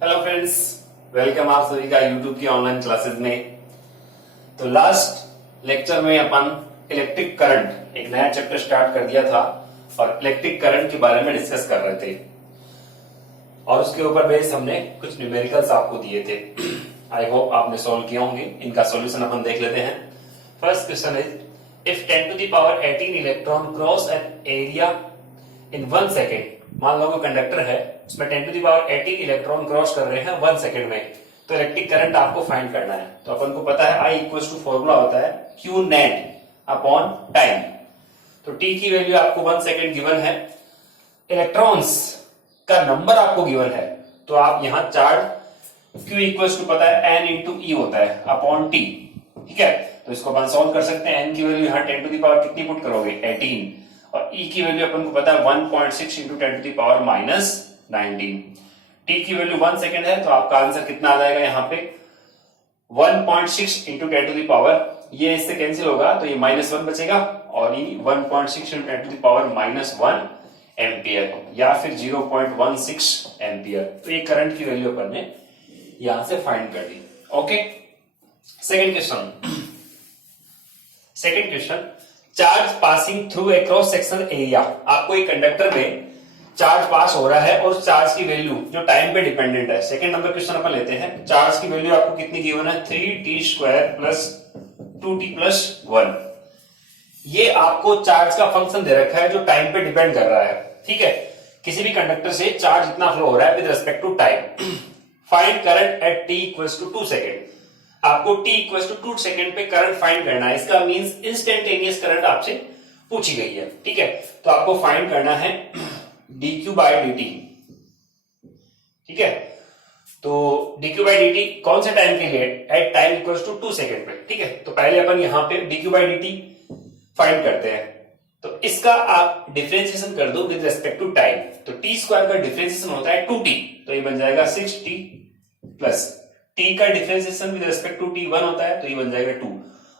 Hello friends, welcome आप सभी का यूट्यूब की ऑनलाइन क्लासेस में। तो लास्ट लेक्चर में अपन इलेक्ट्रिक करंट एक नया चैप्टर स्टार्ट कर दिया था और इलेक्ट्रिक करंट के बारे में डिस्कस कर रहे थे और उसके ऊपर बेस हमने कुछ न्यूमेरिकल्स आपको दिए थे। आई होप आपने सॉल्व किए होंगे। इनका सॉल्यूशन अपन देख लेते हैं। First question is if 10 to the power 18 electron cross an area in 1 second. मान लो कोई कंडक्टर है, उसमें 10 to the power 18 electron cross कर रहे हैं 1 सेकेंड में, तो इलेक्ट्रिक करंट आपको फाइंड करना है। तो अपन को पता है I इक्वल टू फॉर्मूला होता है Q नेट अपॉन टाइम। तो T की वैल्यू आपको 1 सेकेंड गिवन है, इलेक्ट्रॉन्स का नंबर आपको गिवन है, तो आप यहां चार्ज Q इक्वल टू पता है N इंटू E होता है अपॉन T। ठीक है, तो इसको अपन सॉल्व कर सकते हैं। N की वैल्यू यहाँ 10 to the power कितनी पुट करोगे 18, और E की वैल्यू अपन को पता है 1.6 into 10 to the power minus 19। T की वैल्यू 1 सेकेंड है, तो आपका आंसर कितना आ जाएगा यहाँ पे 1.6 इंटू 10 to the power, ये इससे कैंसिल होगा तो ये -1 बचेगा, और ये 1.6 into 10 to the power -1 ampere या फिर 0.16 एम्पियर। तो ये करंट की वैल्यू अपन ने यहां से फाइंड कर दी। Okay, second question charge passing through a cross sectional area. आपको एक कंडक्टर में चार्ज पास हो रहा है और चार्ज की वैल्यू जो टाइम पे डिपेंडेंट है। सेकंड नंबर क्वेश्चन अपन लेते हैं। चार्ज की वैल्यू आपको कितनी गिवन है 3t² प्लस 2t प्लस 1। ये आपको चार्ज का फंक्शन दे रखा है जो टाइम पे डिपेंड कर रहा है। ठीक है, किसी भी कंडक्टर से चार्ज इतना फ्लो हो रहा है with respect to time. Find current at t equals to 2 second. आपको t इक्वल्स टू 2 सेकेंड पे करंट फाइंड करना है। इसका मींस इंस्टेंटेनियस करंट आपसे पूछी गई है। ठीक है, तो आपको फाइंड करना है dq बाय dt। ठीक है, तो dq बाय dt कौन से टाइम के लिए? At time equals to 2 second पे। ठीक है, तो पहले अपन यहां पे dq बाय dt फाइंड करते हैं। तो इसका आप डिफरेंशिएशन कर दो विद रिस्पेक्ट टू टाइम। तो t स्क्वायर का डिफरेंशिएशन होता है 2t, तो ये बन जाएगा 6t प्लस t का differentiation with respect to t 1 होता है, तो ये बन जाएगा 2,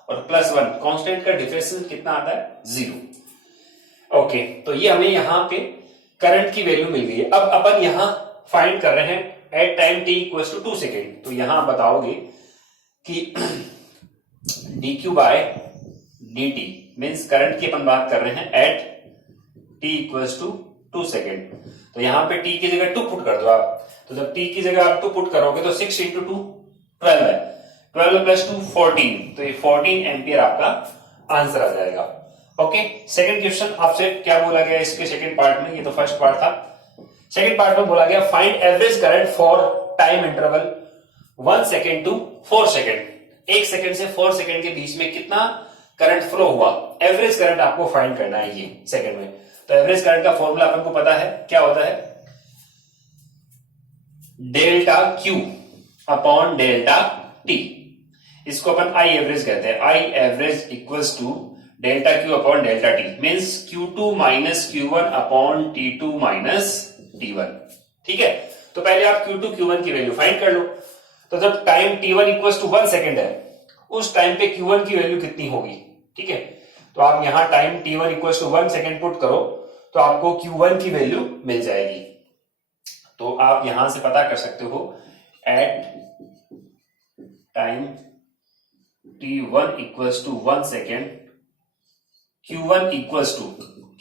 और प्लस 1 कांस्टेंट का डिफरेंशिएशन कितना आता है 0। ओके, तो ये हमें यहाँ पे करंट की वैल्यू मिल गई है। अब अपन यहां फाइंड कर रहे हैं at time t equals to 2 second. तो यहां बताओगे कि dq by dt means current की अपन बात कर रहे हैं at t equals to 2 second. तो यहां पे t की जगह 2 पुट कर दो आप। तो जब t की जगह आप 2 पुट करोगे तो 6 इंटू 2 12 है, 12 प्लस 2 14, तो ये 14 एम्पियर आपका आंसर आ जाएगा। ओके, सेकंड क्वेश्चन आपसे क्या बोला गया इसके सेकंड पार्ट में? ये तो फर्स्ट पार्ट था। सेकंड पार्ट में बोला गया find average current for time interval 1 second to 4 second. 1 second से 4 सेकेंड के बीच में कितना करंट फ्लो हुआ, एवरेज करंट आपको फाइंड करना है ये सेकेंड में। तो एवरेज करंट का फॉर्मूला अपन को पता है, क्या होता है delta Q upon delta T। इसको अपन I एवरेज कहते हैं। I average equals to delta Q upon delta T means Q2 minus Q1 upon T2 minus T1। ठीक है, तो पहले आप Q2 Q1 की वैल्यू फाइंड कर लो। तो जब time T1 equals to 1 second है, उस टाइम पे Q1 की वैल्यू कितनी होगी? ठीक है, तो आप यहां time T1 equals to 1 second put करो तो आपको Q1 की वैल्यू मिल जाएगी। तो आप यहां से पता कर सकते हो at time T1 equals to 1 second Q1 equals to,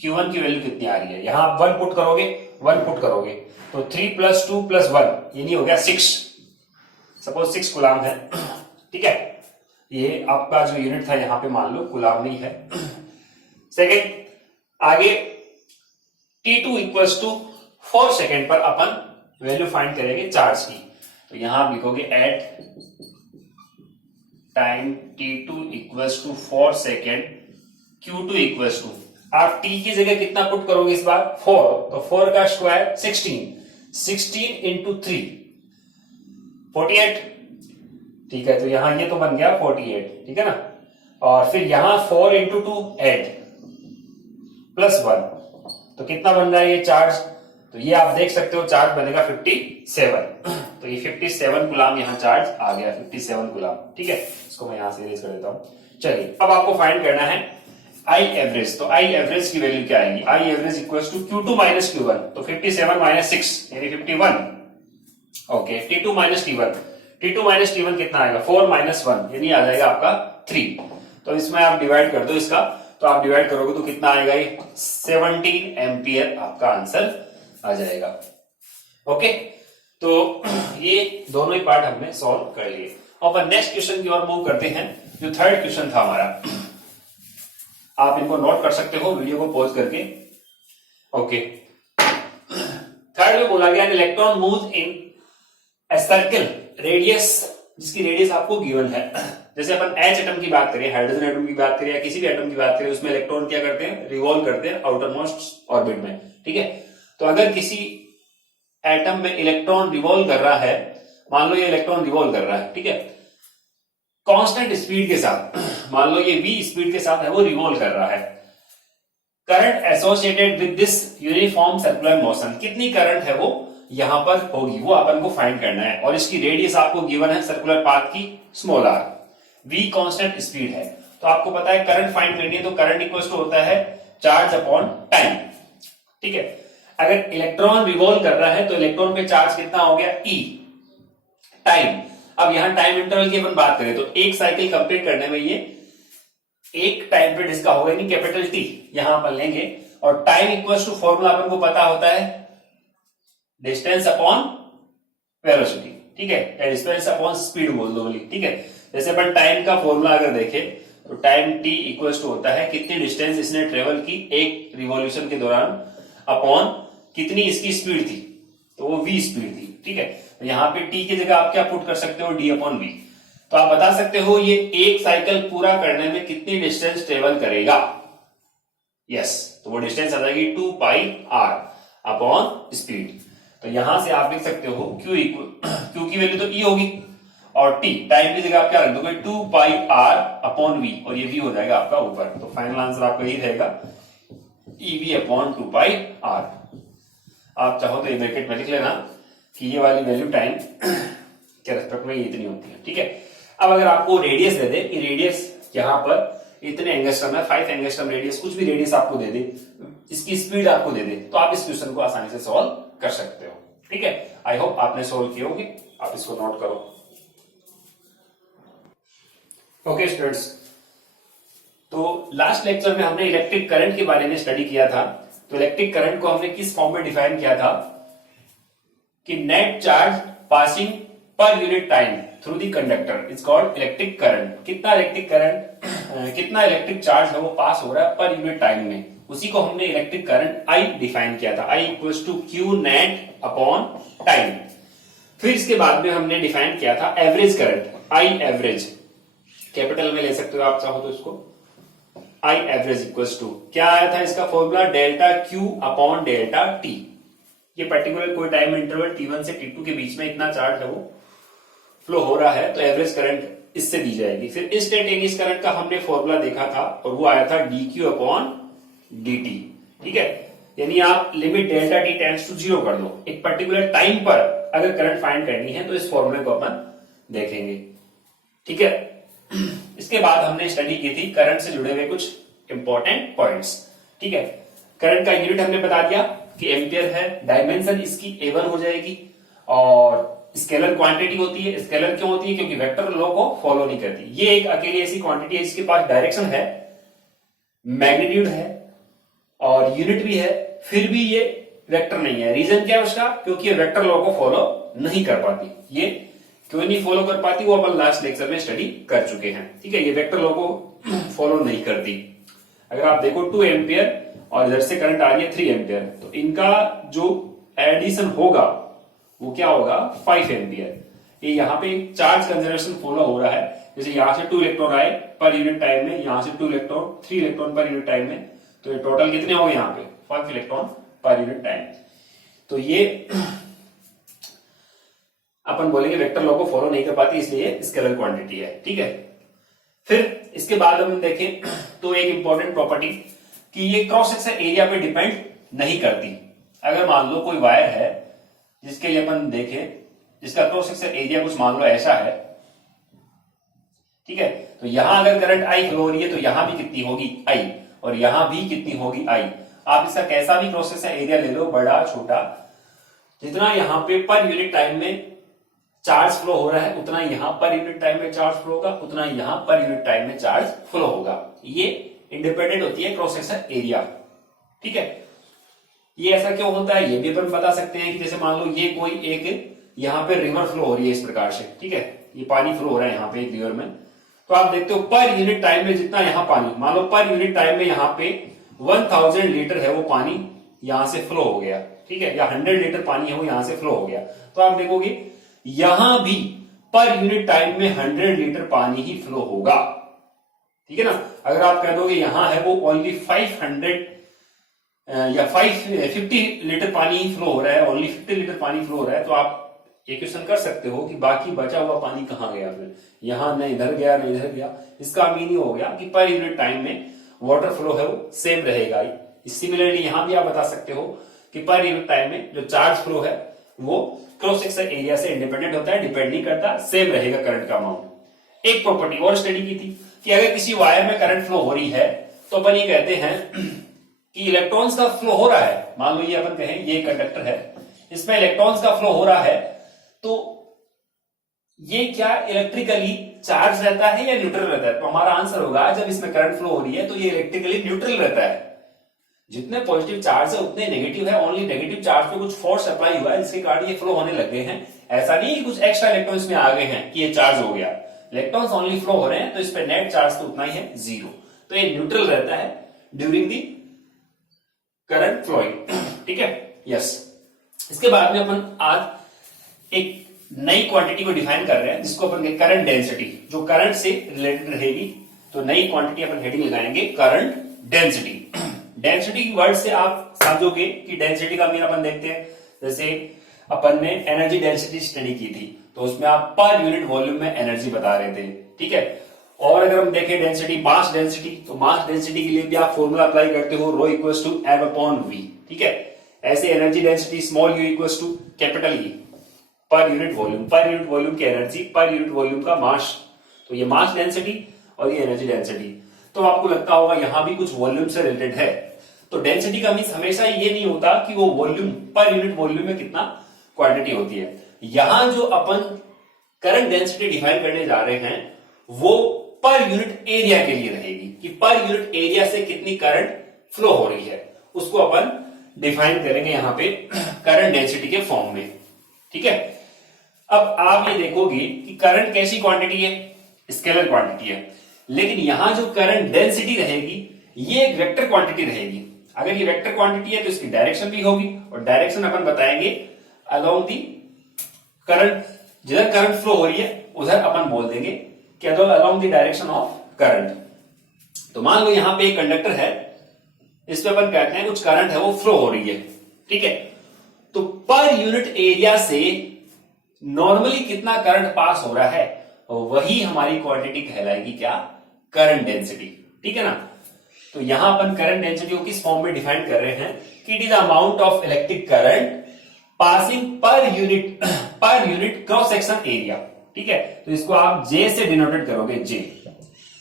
Q1 की वैल्यू कितनी आ रही है? यहां आप 1 पुट करोगे तो 3 प्लस 2 प्लस 1 ये नहीं हो गया 6, सपोज 6 गुलाम है। ठीक है, ये आपका जो यूनिट था यहां पे मान लो गुलाम नहीं है। सेकेंड आगे T2 इक्वल्स टू 4 सेकेंड पर अपन वैल्यू फाइंड करेंगे चार्ज की। तो यहां आप लिखोगे at time T2 equals to 4 second Q2 equals to, आप t की जगह कितना पुट करोगे इस बार 4, तो 4 का स्क्वायर 16 इंटू 3 48। ठीक है, तो यहां ये तो बन गया 48। ठीक है ना, और फिर यहां 4 इंटू 2 8 प्लस 1, तो कितना बन रहा है ये चार्ज? तो ये आप देख सकते हो चार्ज बनेगा 57। तो ये 57 गुलाम यहाँ चार्ज आ गया, 57 गुलाम। ठीक है, इसको मैं यहां से इरेज कर देता हूं। चलिए, अब आपको फाइंड करना है I एवरेज। तो I एवरेज की वैल्यू क्या आएगी? I average equals to Q2 minus Q1, तो 57 माइनस 6 यानी 51 okay, T2 minus T1, T2 minus T1 कितना आएगा 4 माइनस 1, यानी आ जाएगा आपका 3। तो इसमें आप डिवाइड कर दो इसका, तो आप डिवाइड करोगे तो कितना आएगा ये 17 एम्पियर आपका आंसर आ जाएगा। ओके, तो ये दोनों ही पार्ट हमने सॉल्व कर लिए। अब नेक्स्ट क्वेश्चन की ओर मूव करते हैं, जो थर्ड क्वेश्चन था हमारा। आप इनको नोट कर सकते हो वीडियो को पॉज करके। ओके, थर्ड में बोला गया electron move in a circle radius, जिसकी रेडियस आपको गिवन है। जैसे अपन H एटम की बात करें, हाइड्रोजन एटम की बात करें या किसी भी एटम की बात करें, उसमें इलेक्ट्रॉन क्या करते हैं, रिवॉल्व करते हैं आउटर मोस्ट ऑर्बिट में। ठीक है, तो अगर किसी एटम में इलेक्ट्रॉन रिवॉल्व कर रहा है, मान लो ये इलेक्ट्रॉन रिवॉल्व कर रहा है, ठीक है, कांस्टेंट स्पीड के साथ, मान लो ये v स्पीड के साथ है, वो रिवॉल्व कर रहा है। Current associated with this uniform circular motion, कितनी करंट है वो यहां पर होगी, वो अपन को फाइंड करना है। और इसकी रेडियस आपको गिवन है सर्कुलर पाथ की small r, v constant speed है। तो आपको पता है करंट फाइंड करनी है, तो करंट इक्वल टू होता है चार्ज अपॉन टाइम। ठीक है, अगर इलेक्ट्रॉन रिवॉल्व कर रहा है तो इलेक्ट्रॉन पे चार्ज कितना हो गया e, टाइम। अब यहां टाइम इंटरवल की अपन बात करें तो एक साइकिल कंप्लीट करने में ये एक टाइम पीरियड इसका होगा, यानी कैपिटल टी यहां पर लेंगे। और टाइम इक्वल टू फॉर्मूला अपन को पता होता है डिस्टेंस अपॉन वेलोसिटी। ठीक है, या डिस्टेंस अपॉन स्पीड बोल दो बोली। ठीक है, जैसे अपन टाइम का फॉर्मूला अगर देखें तो टाइम टी इक्वल टू होता है कितनी डिस्टेंस इसने ट्रेवल की एक रिवॉल्यूशन के दौरान अपॉन कितनी इसकी स्पीड थी, तो वो v स्पीड थी। ठीक है, तो यहां पे t की जगह आप क्या पुट कर सकते हो, d अपॉन v। तो आप बता सकते हो ये एक साइकिल पूरा करने में कितनी डिस्टेंस ट्रेवल करेगा। यस, तो वो डिस्टेंस आ जाएगी 2 पाई r अपॉन स्पीड। तो यहां से आप लिख सकते हो q की वैल्यू तो e होगी, और t टाइम की जगह आप क्या रख दोगे 2 पाई r अपॉन v, और ये v हो जाएगा आपका ऊपर। तो फाइनल आंसर आपका यही रहेगा ev अपॉन 2 पाई r। आप चाहो तो ये ब्रैकेट में लिख लेना कि ये वाली वैल्यू टाइम के रेस्पेक्ट में ये इतनी होती है। ठीक है, अब अगर आपको रेडियस दे दे कि रेडियस यहां पर इतने एंगस्ट्रम है, 5 एंगस्ट्रम रेडियस, कुछ भी रेडियस आपको दे दे, इसकी स्पीड आपको दे दे, तो आप इस क्वेश्चन को आसानी से सॉल्व कर सकते हो। ठीक है, आई होप आपने सॉल्व किए होंगे, आप इसको नोट करो। ओके स्टूडेंट्स, तो लास्ट लेक्चर में हमने इलेक्ट्रिक करंट के बारे में स्टडी किया था। तो इलेक्ट्रिक करंट को हमने किस फॉर्म में डिफाइन किया था कि net charge passing per unit time through the conductor is called electric current. कितना इलेक्ट्रिक करंट, कितना इलेक्ट्रिक चार्ज है वो पास हो रहा है पर यूनिट टाइम में, उसी को हमने इलेक्ट्रिक करंट I डिफाइन किया था। I equals to Q net upon time. फिर इसके बाद में हमने डिफाइन किया था average current, I average, capital में ले सकते हो आप चाहो तो इसको। I एवरेज इक्वल्स टू क्या आया था इसका formula, delta Q upon delta T। ये पर्टिकुलर कोई टाइम इंटरवल T1 से T2 के बीच में इतना चार्ज है वो फ्लो हो रहा है, तो एवरेज करंट इससे दी जाएगी। फिर इंस्टेंटेनियस करंट का हमने फॉर्मूला देखा था और वो आया था dq अपॉन dt। ठीक है, यानी आप limit delta t tends to 0 कर दो, एक पर्टिकुलर टाइम पर अगर करंट फाइंड करनी है तो इस फॉर्मूले को अपन देखेंगे। ठीक है, इसके बाद हमने स्टडी की थी करंट से जुड़े हुए कुछ इंपॉर्टेंट पॉइंट्स। ठीक है, करंट का यूनिट हमने बता दिया कि एम्पियर है, डायमेंशन इसकी A1 हो जाएगी, और स्केलर क्वांटिटी होती है। स्केलर क्यों होती है, क्योंकि वेक्टर लॉ को फॉलो नहीं करती। ये एक अकेली ऐसी क्वांटिटी है जिसके पास डायरेक्शन है, मैग्नीट्यूड है और यूनिट भी है, फिर भी ये वेक्टर नहीं है। रीजन क्या है उसका, क्योंकि ये वेक्टर लॉ को फॉलो नहीं कर पाती। ये क्यों नहीं फॉलो कर पाती वो अपन लास्ट लेक्चर में स्टडी कर चुके हैं। ठीक है, ये वेक्टर लॉ को फॉलो नहीं करती। अगर आप देखो 2 एम्पियर और इधर से करंट आ रही है 3 एम्पियर, तो इनका जो एडिशन होगा वो क्या होगा 5 एम्पियर। ये यहाँ पे चार्ज कंजर्वेशन फॉलो हो रहा है। जैसे यहां से 2 इलेक्ट्रॉन आए पर यूनिट टाइम में, यहां से 2 electron 3 electron per unit time में, तो ये टोटल कितने हो गए यहाँ पे 5 इलेक्ट्रॉन पर यूनिट टाइम। तो ये अपन बोलेंगे वेक्टर लॉ को फॉलो नहीं कर पाती, इसलिए स्केलर क्वांटिटी है। ठीक है, फिर इसके बाद हम देखें तो एक इंपॉर्टेंट प्रॉपर्टी कि ये क्रॉस सेक्शन एरिया पे डिपेंड नहीं करती। अगर मान लो कोई वायर है जिसके लिए अपन देखें, जिसका क्रॉस सेक्शन एरिया कुछ मान लो ऐसा है, ठीक है, तो यहां अगर करंट I फ्लो हो रही है तो यहां भी कितनी होगी I, और यहां भी कितनी होगी I। आप इसका कैसा भी क्रॉस सेक्शन एरिया ले लो, बड़ा छोटा, जितना यहां पे पर यूनिट टाइम में चार्ज फ्लो हो रहा है उतना यहां पर यूनिट टाइम में चार्ज फ्लो होगा, उतना यहां पर यूनिट टाइम में चार्ज फ्लो होगा। ये इंडिपेंडेंट होती है क्रॉस सेक्शन एरिया। ठीक है, ये ऐसा क्यों होता है ये भी अपन बता सकते हैं कि जैसे मान लो ये कोई एक यहाँ पे रिवर फ्लो हो रही है इस प्रकार से। ठीक है, ये पानी फ्लो हो रहा है यहाँ पे एक रिवर में, तो आप देखते हो पर यूनिट टाइम में जितना यहाँ पानी, मान लो पर यूनिट टाइम में यहाँ पे 1000 लीटर है वो पानी यहां से फ्लो हो गया। ठीक है, या 100 लीटर पानी है वो यहां से फ्लो हो गया, तो आप देखोगे यहां भी पर यूनिट टाइम में 100 लीटर पानी ही फ्लो होगा। ठीक है ना, अगर आप कह दोगे यहां है वो ओनली 500 या 50 लीटर पानी ही फ्लो हो रहा है, ओनली 50 लीटर पानी फ्लो हो रहा है, तो आप ये क्वेश्चन कर सकते हो कि बाकी बचा हुआ पानी कहां गया, फिर यहां न इधर गया न इधर गया। इसका मीनिंग हो गया कि पर यूनिट टाइम में वाटर फ्लो है वो सेम रहेगा। सिमिलरली यहां भी आप बता सकते हो कि पर यूनिट टाइम में जो चार्ज फ्लो है वो क्रॉस सेक्शन एरिया से इंडिपेंडेंट होता है, डिपेंड नहीं करता, सेम रहेगा करंट का अमाउंट। एक प्रॉपर्टी और स्टडी की थी कि अगर किसी वायर में करंट फ्लो हो रही है तो अपन ये कहते हैं कि इलेक्ट्रॉन्स का फ्लो हो रहा है। मान लो ये अपन कहें ये कंडक्टर है, इसमें इलेक्ट्रॉन्स का फ्लो हो रहा है, तो ये क्या इलेक्ट्रिकली चार्ज रहता है या न्यूट्रल रहता है? तो हमारा आंसर होगा जब इसमें करंट फ्लो हो रही है तो ये इलेक्ट्रिकली न्यूट्रल रहता है। जितने पॉजिटिव चार्ज है उतने नेगेटिव है, ओनली नेगेटिव चार्ज पे कुछ फोर्स अप्लाई हुआ है जिसके कारण ये फ्लो होने लग गए हैं। ऐसा नहीं कि कुछ एक्स्ट्रा इलेक्ट्रॉन्स में आ गए हैं कि ये चार्ज हो गया, इलेक्ट्रॉन्स ओनली फ्लो हो रहे हैं, तो इस पे नेट चार्ज तो उतना ही है, 0। तो ये न्यूट्रल रहता है ड्यूरिंग दी करंट फ्लोइंग। ठीक है, यस। इसके बाद में अपन आज एक नई क्वांटिटी को डिफाइन कर रहे हैं जिसको अपन करंट डेंसिटी, जो करंट से रिलेटेड रहेगी। तो नई क्वांटिटी अपन हेडिंग लगाएंगे करंट डेंसिटी। डेंसिटी की वर्ड से आप समझोगे कि डेंसिटी का मीन अपन देखते हैं, जैसे अपन ने एनर्जी डेंसिटी स्टडी की थी तो उसमें आप पर यूनिट वॉल्यूम में एनर्जी बता रहे थे। ठीक है, और अगर हम देखें डेंसिटी, मास डेंसिटी, तो मास डेंसिटी के लिए भी आप फॉर्मूला अप्लाई करते हो rho equals to M upon V. ठीक है, ऐसे energy density small U equals to capital E per unit volume, per unit volume की एनर्जी पर यूनिट वॉल्यूम का मास, तो ये मास डेंसिटी और ये एनर्जी डेंसिटी। तो आपको लगता होगा यहां भी कुछ वॉल्यूम से रिलेटेड है। तो डेंसिटी का मीन्स हमेशा ये नहीं होता कि वो वॉल्यूम पर यूनिट वॉल्यूम में कितना क्वांटिटी होती है। यहां जो अपन करंट डेंसिटी डिफाइन करने जा रहे हैं वो पर यूनिट एरिया के लिए रहेगी कि पर यूनिट एरिया से कितनी करंट फ्लो हो रही है, उसको अपन डिफाइन करेंगे यहां पे करंट डेंसिटी के फॉर्म में। ठीक है, अब आप ये देखोगे कि करंट कैसी क्वांटिटी है, स्केलर क्वांटिटी है, लेकिन यहां जो करंट डेंसिटी रहेगी ये एक वेक्टर क्वांटिटी रहेगी। अगर ये वेक्टर क्वांटिटी है तो इसकी डायरेक्शन भी होगी, और डायरेक्शन अपन बताएंगे अलोंग दी करंट, जिधर करंट फ्लो हो रही है उधर अपन बोल देंगे कि along the direction of current. तो मान लो यहां पे एक कंडक्टर है, इस पे अपन कहते हैं कुछ करंट है वो फ्लो हो रही है। ठीक है, तो पर यूनिट एरिया से नॉर्मली कितना करंट पास हो रहा है वही हमारी क्वांटिटी कहलाएगी क्या, करंट डेंसिटी। ठीक है ना, तो यहां अपन करंट डेंसिटी को किस फॉर्म में डिफाइन कर रहे हैं कि it is amount of electric current passing per unit cross section area. ठीक है, तो इसको आप जे से डिनोटेड करोगे, जे,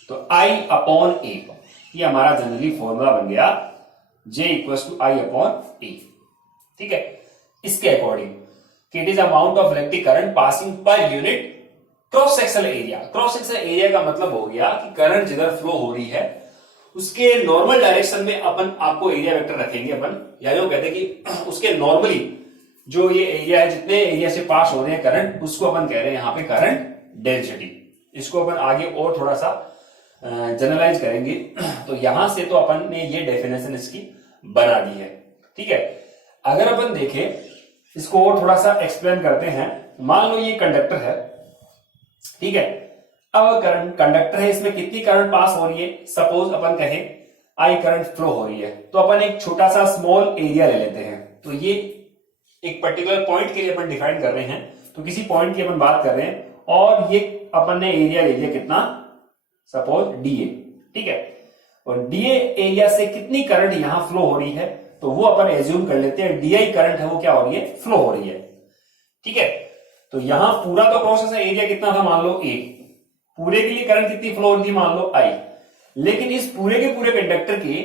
तो आई अपॉन ए, ये हमारा जनरली फॉर्मूला बन गया, जे इक्वल्स टू आई अपॉन ए। ठीक है, इसके अकॉर्डिंग कि it is amount of electric current passing per unit cross sectional area. Cross sectional area का मतलब हो गया कि करंट जिधर फ्लो हो रही है उसके नॉर्मल डायरेक्शन में अपन आपको एरिया वेक्टर रखेंगे अपन, या जो कहते हैं कि उसके नॉर्मली जो ये एरिया है, जितने एरिया से पास हो रहे हैं करंट, उसको अपन कह रहे हैं यहां पे करंट डेंसिटी। इसको अपन आगे और थोड़ा सा जनरलाइज करेंगे। तो यहां से तो अपन ने ये डेफिनेशन इसकी बना दी है। ठीक है, अगर अपन देखें इसको और थोड़ा सा एक्सप्लेन करते हैं। मान लो ये कंडक्टर है, ठीक है, अब करंट कंडक्टर है, इसमें कितनी करंट पास हो रही है, सपोज अपन कहें आई करंट फ्लो हो रही है, तो अपन एक छोटा सा स्मॉल एरिया ले लेते हैं। तो ये एक पर्टिकुलर पॉइंट के लिए अपन डिफाइन कर रहे हैं, तो किसी पॉइंट की अपन बात कर रहे हैं और ये अपन ने एरिया ले लिया कितना, सपोज डीए। ठीक है, और डीए एरिया से कितनी करंट यहां फ्लो हो रही है, तो वो अपन एज्यूम कर लेते हैं डीआई करंट है वो क्या हो रही है, फ्लो हो रही है। ठीक है, तो यहां पूरा का प्रोसेस एरिया कितना था, मान लो ए, पूरे के लिए करंट कितनी फ्लो हो रही थी, मान लो आई। लेकिन इस पूरे के पूरे कंडक्टर के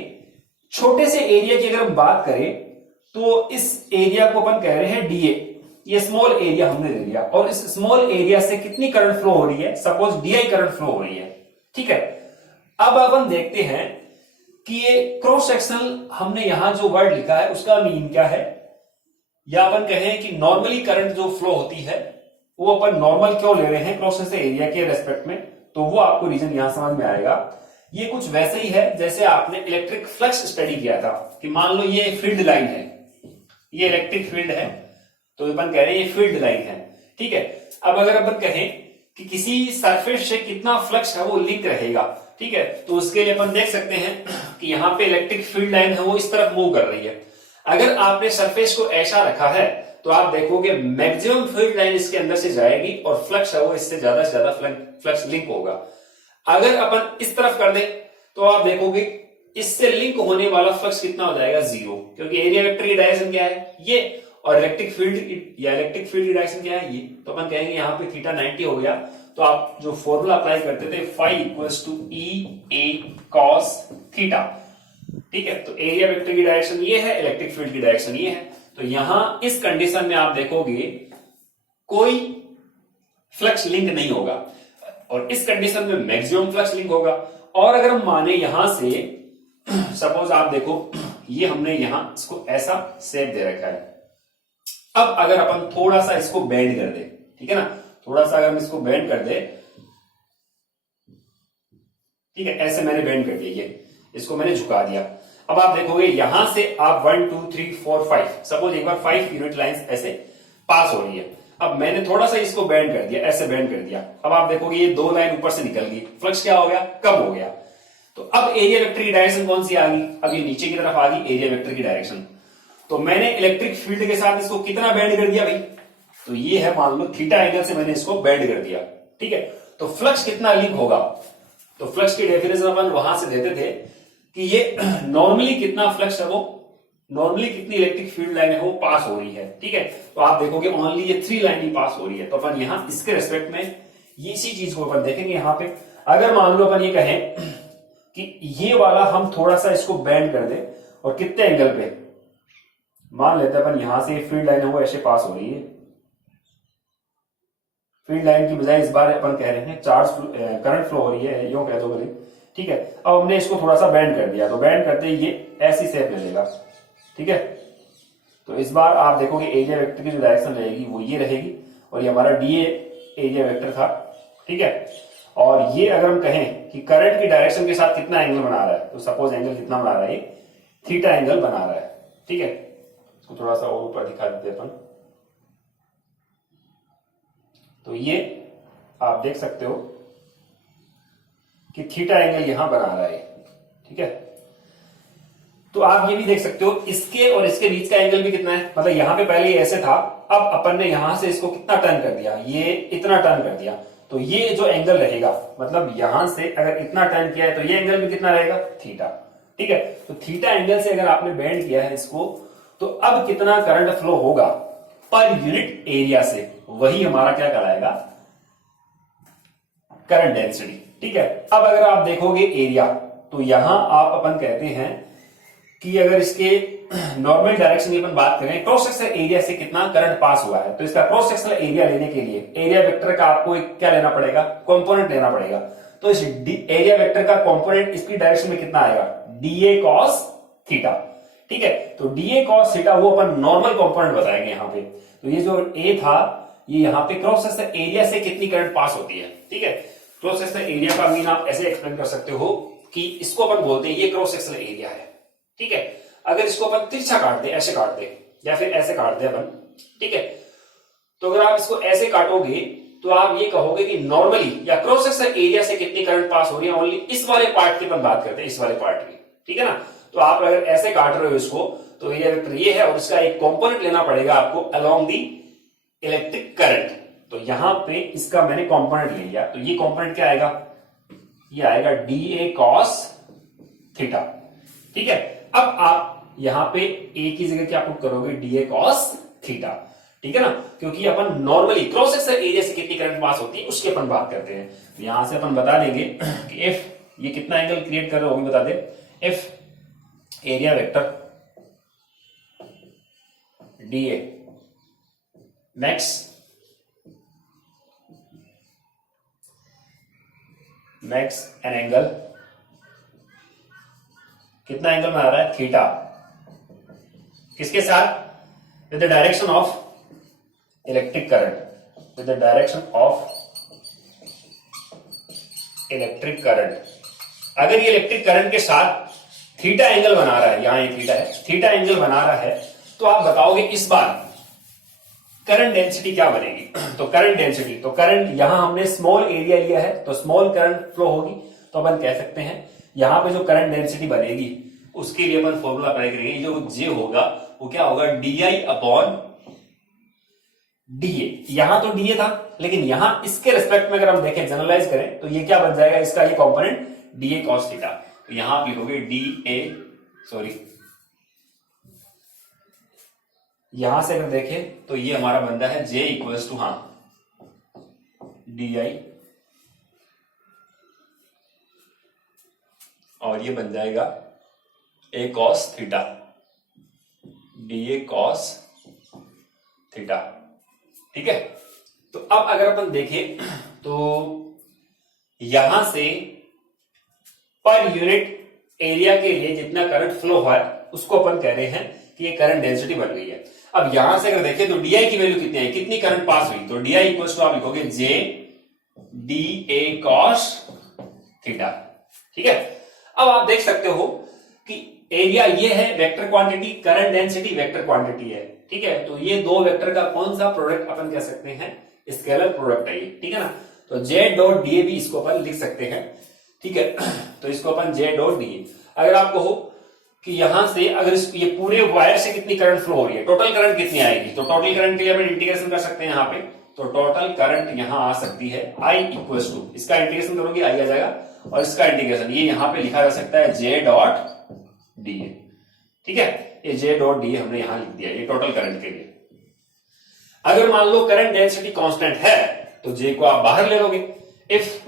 छोटे से एरिया की अगर हम बात करें तो इस एरिया को अपन कह रहे हैं डीए। ये स्मॉल एरिया हमने ले लिया और इस स्मॉल एरिया से कितनी करंट फ्लो हो रही है, suppose D I current flow हो रही है, ठीक है। अब अपन देखते हैं कि ये क्रॉस सेक्शनल हमने यहां जो वर्ड लिखा है उसका मीन क्या है, या अपन कहें कि नॉर्मली करंट जो फ्लो होती है वो अपन नॉर्मल क्यों ले रहे हैं क्रॉस सेक्शनल एरिया के रेस्पेक्ट में, तो वो आपको रीजन यहां समझ में आएगा। ये कुछ वैसे ही है जैसे आपने इलेक्ट्रिक फ्लक्स स्टडी किया था कि मान लो ये फील्ड लाइन है, ये इलेक्ट्रिक फील्ड है, तो अपन कह रहे हैं ये फील्ड लाइन है, ठीक है। अब अगर अपन कहें कि किसी सरफेस से कितना फ्लक्स है वो लिंक रहेगा, ठीक है, तो उसके लिए अपन देख सकते हैं कि यहाँ पे इलेक्ट्रिक फील्ड लाइन है वो इस तरफ मूव कर रही है। अगर आपने सरफेस को ऐसा रखा है तो आप देखोगे मैक्सिमम फील्ड लाइन इसके अंदर से जाएगी और फ्लक्स है वो इससे ज्यादा से ज्यादा फ्लक्स लिंक होगा। अगर अपन इस तरफ कर दें तो आप देखोगे इससे लिंक होने वाला फ्लक्स कितना हो जाएगा, जीरो, क्योंकि एरिया वेक्टर की डायरेक्शन क्या है ये, और इलेक्ट्रिक फील्ड की डायरेक्शन क्या है ये, तो अपन कहेंगे यहाँ पे थीटा 90 हो गया। तो आप जो फॉर्मूला अप्लाई करते थे phi equals to E A cos theta, ठीक है। तो एरिया वेक्टर की डायरेक्शन ये है, इलेक्ट्रिक फील्ड की डायरेक्शन ये है। तो यहां इस कंडीशन में आप देखोगे कोई फ्लक्स लिंक नहीं होगा और इस कंडीशन में मैक्सिमम फ्लक्स लिंक होगा। और अगर हम माने यहां से सपोज आप देखो ये हमने यहां इसको ऐसा शेप दे रखा है, अब अगर अपन थोड़ा सा इसको बेंड कर दे, ठीक है ना, थोड़ा सा अगर हम इसको बेंड कर दे, ठीक है, ऐसे मैंने बेंड कर दिया, ये इसको मैंने झुका दिया। अब आप देखोगे यहां से आप 1 2 3 4 5 सपोज एक बार 5 यूनिट लाइंस ऐसे पास हो रही है। अब मैंने थोड़ा सा इसको बेंड कर दिया, ऐसे बेंड कर दिया, अब आप देखोगे ये 2 लाइन ऊपर से निकल गई, फ्लक्स क्या हो गया, कम हो गया। तो अब एरिया वेक्टर की डायरेक्शन कौन सी आ गई, अब ये नीचे की तरफ आ गई एरिया वेक्टर की डायरेक्शन। तो मैंने इलेक्ट्रिक फील्ड के साथ इसको कितना बेंड कर दिया भाई, तो ये है मान लो थीटा एंगल से मैंने इसको बेंड कर दिया, ठीक है। तो फ्लक्स कितना लिंक होगा, तो फ्लक्स की डेफिनेशन अपन वहां से देते थे कि ये नॉर्मली कितना फ्लक्स है, वो नॉर्मली कितनी इलेक्ट्रिक फील्ड लाइन है वो पास हो रही है, ठीक है। तो आप देखोगे ओनली ये 3 लाइन ही पास हो रही है। तो अपन यहां इसके रेस्पेक्ट में ये इसी चीज को अपन देखेंगे यहां पे। अगर मान लो अपन ये कहें कि ये वाला हम थोड़ा सा इसको बेंड कर दे और कितने एंगल पे, मान लेते हैं अपन यहां से फील्ड लाइन है वो ऐसे पास हो रही है, फील्ड लाइन की बजाय इस बार अपन कह रहे हैं चार्ज करंट फ्लो हो रही है, यूं कह दो बोले, ठीक है। अब हमने इसको थोड़ा सा बेंड कर दिया, तो बेंड करते ही ये ऐसी शेप ले लेगा, ठीक है। तो इस बार आप देखोगे एरिया वेक्टर की जो डायरेक्शन रहेगी वो ये रहेगी और ये हमारा डीए एरिया वेक्टर था, ठीक है। और ये अगर हम कहें कि करंट की डायरेक्शन के साथ कितना एंगल बना रहा है, तो सपोज एंगल कितना बना रहा है, ये थीटा एंगल बना रहा है, ठीक है। इसको थोड़ा सा और ऊपर दिखा देते अपन, तो ये आप देख सकते हो कि थीटा एंगल यहां बना रहा है, ठीक है। तो आप ये भी देख सकते हो इसके और इसके बीच का एंगल भी कितना है, मतलब यहां पे पहले ये ऐसे था, अब अपन ने यहां से इसको कितना टर्न कर दिया, ये इतना टर्न कर दिया, तो ये जो एंगल रहेगा, मतलब यहां से अगर इतना टर्न किया है तो ये एंगल भी कितना रहेगा, थीटा, ठीक है। तो थीटा एंगल से अगर आपने बेंड किया है इसको, तो अब कितना करंट फ्लो होगा पर यूनिट एरिया से, वही हमारा क्या कहलाएगा, करंट डेंसिटी, ठीक है। अब अगर आप देखोगे एरिया, तो यहां आप अपन कहते हैं कि अगर इसके नॉर्मल डायरेक्शन की अपन बात करें, क्रॉस सेक्शनल एरिया से कितना करंट पास हुआ है, तो इसका क्रॉस सेक्शनल एरिया लेने के लिए एरिया वेक्टर का आपको एक क्या लेना पड़ेगा, कंपोनेंट लेना पड़ेगा। तो इस एरिया वेक्टर का कंपोनेंट इसकी डायरेक्शन में कितना आएगा, डीए कॉस थीटा, ठीक है। तो डीए कॉस थीटा वो अपन नॉर्मल कंपोनेंट बताएंगे यहां पे। तो ये जो ए था, ये यहां पे क्रॉस सेक्शनल एरिया से कितनी करंट पास होती है, ठीक है। क्रॉस सेक्शनल एरिया का मीन आप ऐसे एक्सप्लेन कर सकते हो कि इसको अपन बोलते हैं ये क्रॉस सेक्शनल एरिया है, ठीक है। अगर इसको अपन तिरछा काट दे, ऐसे काट दे या फिर ऐसे काट दे अपन, ठीक है, तो अगर आप इसको ऐसे काटोगे तो आप ये कहोगे कि नॉर्मली या क्रॉस सेक्शनल एरिया से कितनी करंट पास हो रही है, ओनली इस वाले पार्ट की अपन बात करते हैं, इस वाले पार्ट की, ठीक है ना। तो आप अगर ऐसे काट रहे हो इसको, तो एरिया वेक्टर ये है और इसका एक कंपोनेंट लेना पड़ेगा आपको अलोंग दी इलेक्ट्रिक करंट। तो यहां पे इसका मैंने कंपोनेंट ले लिया, तो ये कंपोनेंट क्या आएगा, ये आएगा डीए कॉस थीटा, ठीक है। अब आप यहां पे ए की जगह क्या पुट करोगे, डीए कॉस थीटा, ठीक है ना, क्योंकि अपन नॉर्मली क्रॉस सेक्शनल एरिया से कितनी करंट पास होती है उसकी अपन बात करते हैं। तो यहां से अपन बता देंगे कि एफ ये कितना एंगल क्रिएट कर रहे हो, वो भी बता दे। F area vector DA makes an angle, कितना एंगल बना रहा है, थीटा, किसके साथ, with the direction of electric current, with the direction of electric current. अगर ये इलेक्ट्रिक करंट के साथ थीटा एंगल बना रहा है, यहां ये थीटा है, थीटा एंगल बना रहा है, तो आप बताओगे इस बार करंट डेंसिटी क्या बनेगी। तो करंट डेंसिटी, तो करंट यहां हमने स्मॉल एरिया लिया है तो स्मॉल करंट फ्लो होगी, तो अपन कह सकते हैं यहां पे जो करंट डेंसिटी बनेगी उसके लिए अपन फॉर्मूला अप्लाई करेंगे, जो जे होगा वो क्या होगा, DI अपॉन DA। यहां तो DA था, लेकिन यहां इसके रेस्पेक्ट में अगर हम देखें, जनरलाइज करें, तो ये क्या बन जाएगा, इसका ये कंपोनेंट DA cos थीटा। तो यहां आप लिखोगे यहां से अगर देखें तो ये हमारा बनता है J इक्वल्स टू DI, और ये बन जाएगा A cos theta, DA cos theta. ठीक है, तो अब अगर अपन देखें तो यहां से पर यूनिट एरिया के लिए जितना करंट फ्लो हुआ है उसको अपन कह रहे हैं कि ये करंट डेंसिटी बन गई है। अब यहां से अगर देखें तो DI की वैल्यू कितनी है, कितनी करंट पास हुई, तो DI इक्वल्स टू आप लिखोगे J DA cos थीटा। ठीक है, अब आप देख सकते हो कि एरिया ये है vector quantity, current density vector quantity है। ठीक है, तो ये दो वेक्टर का कौन सा प्रोडक्ट अपन कह सकते हैं, स्केलर प्रोडक्ट है ये। ठीक है ना, तो J डॉट DA भी इसको अपन लिख सकते हैं। ठीक है, तो इसको अपन J डॉट DA, अगर आप कहो कि यहां से अगर ये पूरे वायर से कितनी करंट फ्लो हो रही है, टोटल करंट कितनी आएगी, तो टोटल करंट के लिए अपन इंटीग्रेशन कर सकते हैं यहाँ पे। तो टोटल करंट यहां आ सकती है I इक्वल्स टू, इसका इंटीग्रेशन करोगे I आ जाएगा, और इसका इंटीग्रेशन ये यहां पे लिखा जा सकता है J डॉट DA। ठीक है, ये J डॉट DA हमने यहां लिख दिया, ये टोटल करंट के लिए। अगर मान लो करंट डेंसिटी कांस्टेंट है तो J को आप बाहर ले लोगे। If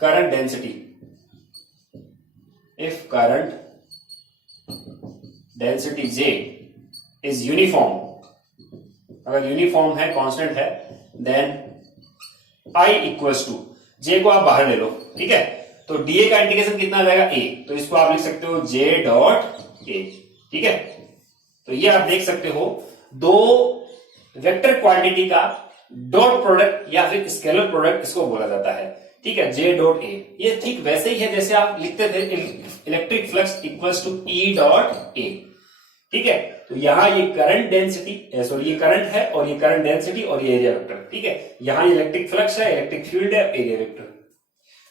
current density, if current density J is uniform, अगर यूनिफॉर्म है, कांस्टेंट है, then I equals to, J को आप बाहर ले लो। ठीक है, तो DA का इंटीग्रेशन कितना आ जाएगा, A, तो इसको आप लिख सकते हो J डॉट A। ठीक है, तो ये आप देख सकते हो दो वेक्टर क्वांटिटी का डॉट प्रोडक्ट या फिर स्केलर प्रोडक्ट इसको बोला जाता है। ठीक है, J डॉट A, ये ठीक वैसे ही है जैसे आप लिखते थे electric flux equals to E dot A। ठीक है, तो यहां ये करंट डेंसिटी, सॉरी ये करंट है और ये करंट डेंसिटी और ये एरिया वेक्टर। ठीक है, यहां ये इलेक्ट्रिक फ्लक्स है, इलेक्ट्रिक फील्ड है, एरिया वेक्टर,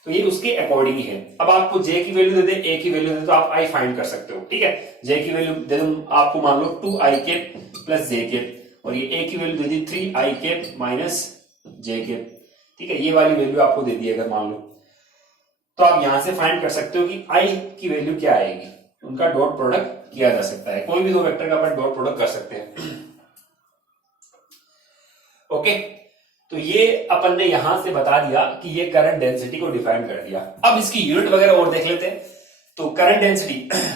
तो ये उसके अकॉर्डिंग ही है। अब आपको J की वैल्यू दे दे, A की वैल्यू दे तो आप I फाइंड कर सकते हो। ठीक है, J की वैल्यू दे दूं आपको, मान लो 2I cap plus J cap, और ये A की वैल्यू दे दी 3I cap minus J cap. ठीक है, ये वाली वैल्यू आपको दे दी अगर मान लो, तो आप यहां से फाइंड कर सकते हो कि I की वैल्यू क्या आएगी, उनका डॉट प्रोडक्ट किया जा सकता है, कोई भी दो वेक्टर का अपन डॉट प्रोडक्ट कर सकते हैं। ओके, तो ये अपन ने यहां से बता दिया कि ये करंट डेंसिटी को डिफाइन कर दिया। अब इसकी यूनिट वगैरह और देख लेते हैं। तो करंट डेंसिटी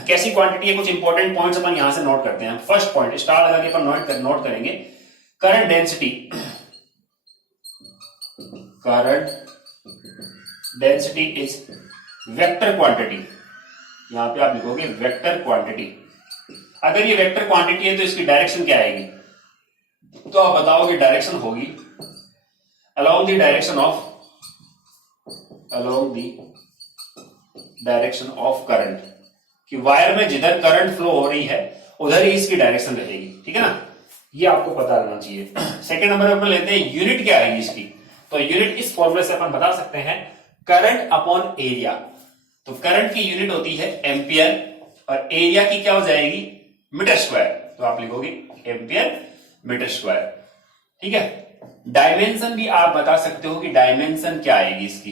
कैसी क्वांटिटी है, कुछ इंपॉर्टेंट पॉइंट्स अपन यहां से नोट करते हैं। फर्स्ट पॉइंट स्टार लगा के अपन नोट करेंगे, current density, current density is vector quantity, यहां पे आप लिखोगे वेक्टर क्वांटिटी। अगर ये वेक्टर क्वांटिटी है तो इसकी डायरेक्शन क्या आएगी, तो आप बताओगे डायरेक्शन होगी along the direction of current, कि वायर में जिधर करंट फ्लो हो रही है उधर ही इसकी डायरेक्शन रहेगी। ठीक है ना, ये आपको पता रहना चाहिए। सेकंड नंबर अपन लेते हैं यूनिट क्या आएगी इसकी, तो यूनिट इस फॉर्मूले से अपन बता सकते हैं, करंट अपॉन एरिया। तो करंट की यूनिट होती है एम्पियर और एरिया की क्या हो जाएगी, मीटर स्क्वायर, तो आप लिखोगे एम्पियर मीटर स्क्वायर। ठीक है, डायमेंशन भी आप बता सकते हो कि डायमेंशन क्या आएगी इसकी,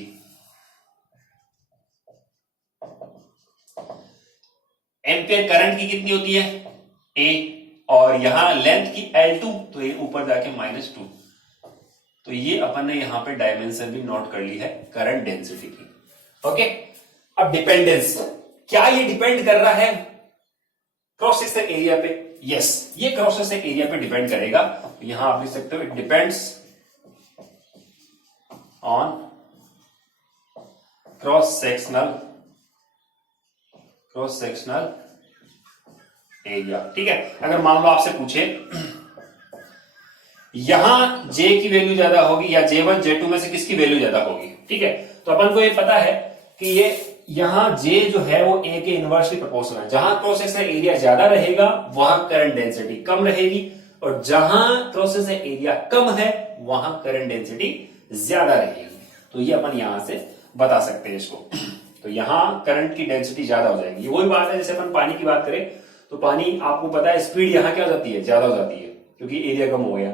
एम्पियर करंट की कितनी होती है A, और यहां लेंथ की L2, तो ये ऊपर जाके -2, तो ये अपन ने यहां पे डायमेंशन भी नोट कर ली है करंट डेंसिटी की। ओके, अब डिपेंडेंस, क्या ये डिपेंड कर रहा है क्रॉस सेक्शन एरिया पे, यस, ये क्रॉस सेक्शन एरिया पे डिपेंड करेगा। यहां आप लिख सकते हो it depends on cross sectional area. ठीक है, अगर मान लो आपसे पूछे यहां जे की वैल्यू ज्यादा होगी या J1 J2 में से किसकी वैल्यू ज्यादा होगी, ठीक है, तो अपन को ये पता है कि ये यहां J जो है वो A के इनवर्सली प्रोपोर्शनल है। जहां क्रॉस सेक्शनल एरिया ज्यादा रहेगा वहां करंट डेंसिटी कम रहेगी, और जहां क्रॉस सेक्शनल एरिया कम है वहां करंट डेंसिटी ज्यादा रहेगी। तो ये अपन यहां से बता सकते हैं इसको। तो यहां करंट की डेंसिटी ज्यादा हो जाएगी। वही बात है जैसे अपन पानी की बात करें तो पानी आपको पता है स्पीड यहां क्या हो जाती है, ज्यादा हो जाती है क्योंकि एरिया कम हो गया,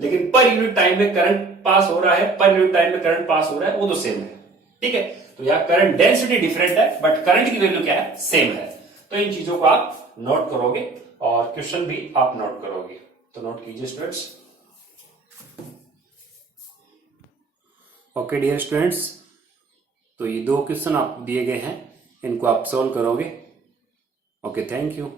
लेकिन पर यूनिट टाइम में करंट पास हो रहा है, पर यूनिट टाइम में करंट पास हो रहा है, वो तो सेम है। ठीक है, तो यहाँ करंट डेंसिटी डिफरेंट है बट करंट की वैल्यू क्या है, सेम है। तो इन चीजों को आप नोट करोगे और क्वेश्चन भी आप नोट करोगे। तो नोट कीजिए स्टूडेंट्स। ओके डियर स्टूडेंट्स, तो ये 2 क्वेश्चन आप दिए गए हैं, इनको आप सॉल्व करोगे। Okay, thank you.